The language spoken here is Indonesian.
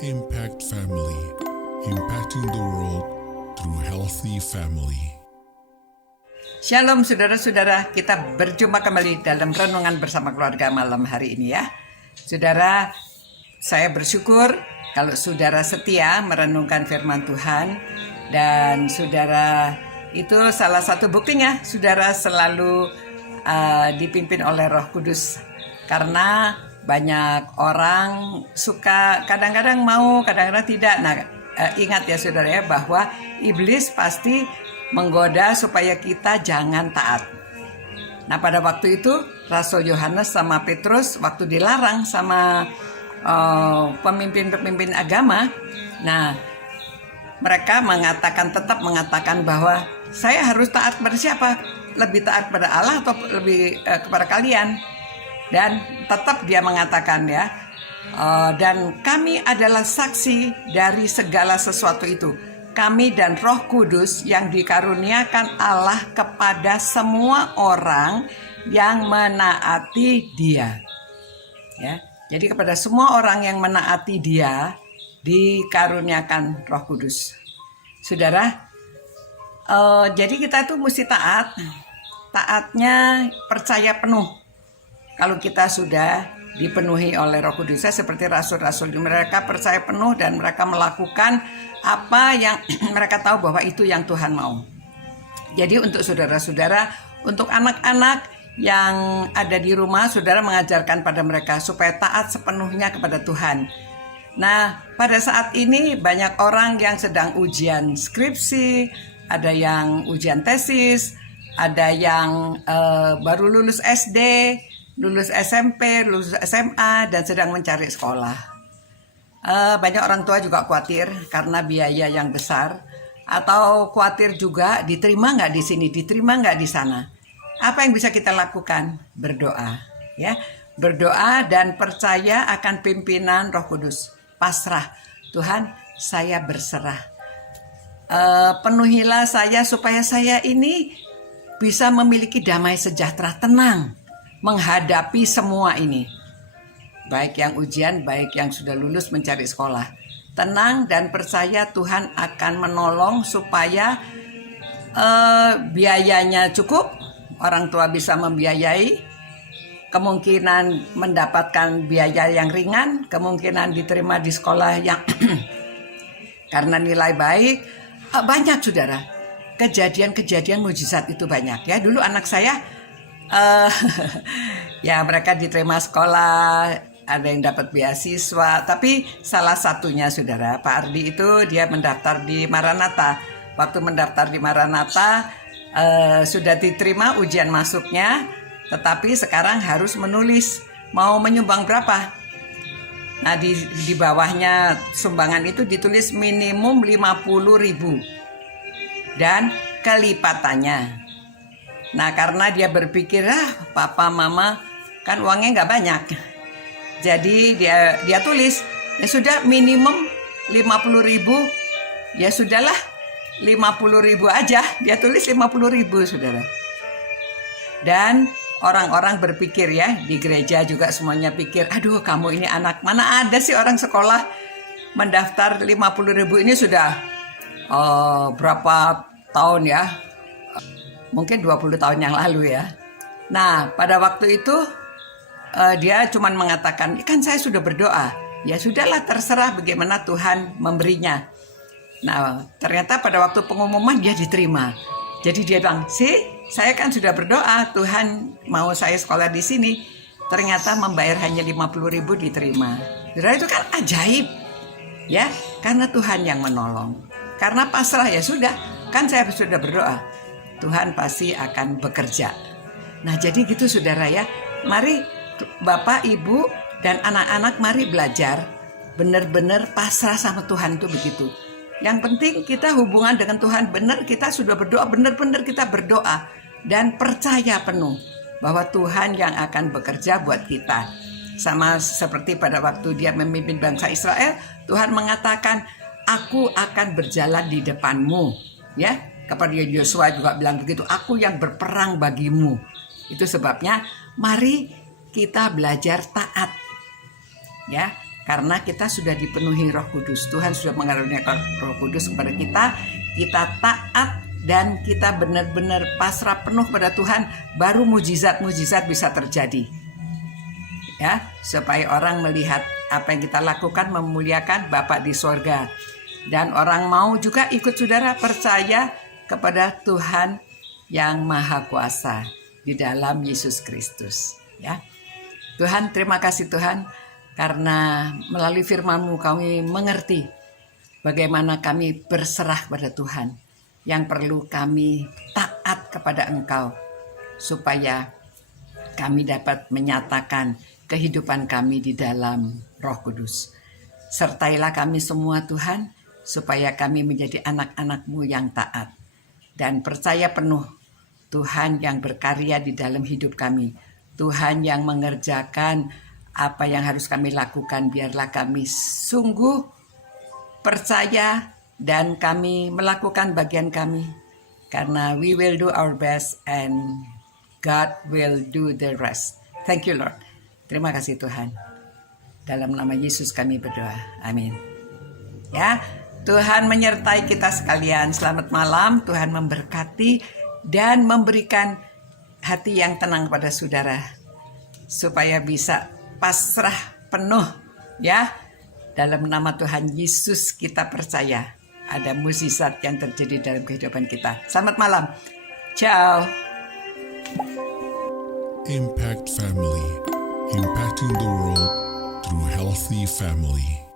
Impact Family, impacting the world through healthy family. Shalom saudara-saudara, kita berjumpa kembali dalam renungan bersama keluarga malam hari ini ya. Saudara, saya bersyukur kalau saudara setia merenungkan firman Tuhan. Dan saudara, itu salah satu buktinya saudara selalu dipimpin oleh Roh Kudus. Karena banyak orang suka kadang-kadang mau, kadang-kadang tidak. Nah, ingat ya saudara ya, bahwa iblis pasti menggoda supaya kita jangan taat. Nah, pada waktu itu Rasul Yohanes sama Petrus waktu dilarang sama pemimpin-pemimpin agama, nah mereka tetap mengatakan bahwa saya harus taat pada siapa? Lebih taat pada Allah atau lebih kepada kalian? Dan tetap dia mengatakan ya, dan kami adalah saksi dari segala sesuatu itu. Kami dan Roh Kudus yang dikaruniakan Allah kepada semua orang yang menaati Dia. Ya, jadi kepada semua orang yang menaati Dia dikaruniakan Roh Kudus. Saudara, jadi kita tuh mesti taat. Taatnya percaya penuh. Kalau kita sudah dipenuhi oleh Roh Kudus, seperti rasul-rasul, mereka percaya penuh dan mereka melakukan apa yang mereka tahu bahwa itu yang Tuhan mau. Jadi untuk saudara-saudara, untuk anak-anak yang ada di rumah, saudara mengajarkan pada mereka supaya taat sepenuhnya kepada Tuhan. Nah, pada saat ini banyak orang yang sedang ujian skripsi, ada yang ujian tesis, ada yang baru lulus SD, lulus SMP, lulus SMA, dan sedang mencari sekolah. Banyak orang tua juga khawatir karena biaya yang besar, atau khawatir juga diterima nggak di sini, diterima nggak di sana. Apa yang bisa kita lakukan? Berdoa, ya, berdoa dan percaya akan pimpinan Roh Kudus. Pasrah, Tuhan, saya berserah. Penuhilah saya supaya saya ini bisa memiliki damai sejahtera, tenang menghadapi semua ini, baik yang ujian, baik yang sudah lulus mencari sekolah. Tenang dan percaya Tuhan akan menolong supaya biayanya cukup, orang tua bisa membiayai, kemungkinan mendapatkan biaya yang ringan, kemungkinan diterima di sekolah yang karena nilai baik. Banyak saudara, kejadian-kejadian mujizat itu banyak ya. Dulu anak saya ya mereka diterima sekolah, ada yang dapat beasiswa, tapi salah satunya saudara, Pak Ardi itu dia mendaftar di Maranatha. Waktu mendaftar di Maranatha sudah diterima ujian masuknya, tetapi sekarang harus menulis mau menyumbang berapa. Nah, di bawahnya sumbangan itu ditulis minimum 50.000 dan kelipatannya. Nah, karena dia berpikir, papa mama kan uangnya nggak banyak, jadi dia tulis, ya sudah minimum 50.000, ya sudahlah 50.000 aja, dia tulis 50.000 saudara. Dan orang-orang berpikir ya, di gereja juga semuanya pikir, aduh kamu ini anak, mana ada sih orang sekolah mendaftar 50.000 ini sudah berapa tahun ya, mungkin 20 tahun yang lalu ya. Nah, pada waktu itu dia cuma mengatakan, kan saya sudah berdoa. Ya sudahlah, terserah bagaimana Tuhan memberinya. Nah, ternyata pada waktu pengumuman dia diterima. Jadi dia bilang, saya kan sudah berdoa, Tuhan mau saya sekolah di sini. Ternyata membayar hanya 50.000 diterima. Saudara, itu kan ajaib. Ya, karena Tuhan yang menolong. Karena pasrah, ya sudah, kan saya sudah berdoa. Tuhan pasti akan bekerja. Nah, jadi gitu saudara ya. Mari Bapak, Ibu, dan anak-anak mari belajar benar-benar pasrah sama Tuhan itu begitu. Yang penting kita hubungan dengan Tuhan benar, kita sudah berdoa, benar-benar kita berdoa dan percaya penuh bahwa Tuhan yang akan bekerja buat kita. Sama seperti pada waktu dia memimpin bangsa Israel, Tuhan mengatakan, aku akan berjalan di depanmu, ya. Kepada Yosua juga bilang begitu, aku yang berperang bagimu. Itu sebabnya mari kita belajar taat, ya. Karena kita sudah dipenuhi Roh Kudus. Tuhan sudah mengaruniakan Roh Kudus kepada kita. Kita taat dan kita benar-benar pasrah penuh pada Tuhan, baru mujizat-mujizat bisa terjadi. Ya, supaya orang melihat apa yang kita lakukan memuliakan Bapa di sorga. Dan orang mau juga ikut saudara percaya kepada Tuhan yang Maha Kuasa di dalam Yesus Kristus. Ya, Tuhan, terima kasih Tuhan, karena melalui firman-Mu kami mengerti bagaimana kami berserah kepada Tuhan. Yang perlu kami taat kepada Engkau supaya kami dapat menyatakan kehidupan kami di dalam Roh Kudus. Sertailah kami semua Tuhan, supaya kami menjadi anak-anak-Mu yang taat. Dan percaya penuh Tuhan yang berkarya di dalam hidup kami. Tuhan yang mengerjakan apa yang harus kami lakukan. Biarlah kami sungguh percaya dan kami melakukan bagian kami. Karena we will do our best and God will do the rest. Thank you Lord. Terima kasih Tuhan. Dalam nama Yesus kami berdoa. Amin. Ya, Tuhan menyertai kita sekalian. Selamat malam. Tuhan memberkati dan memberikan hati yang tenang pada saudara, supaya bisa pasrah penuh, ya. Dalam nama Tuhan Yesus kita percaya ada mukjizat yang terjadi dalam kehidupan kita. Selamat malam. Ciao. Impact Family, impacting the world through healthy family.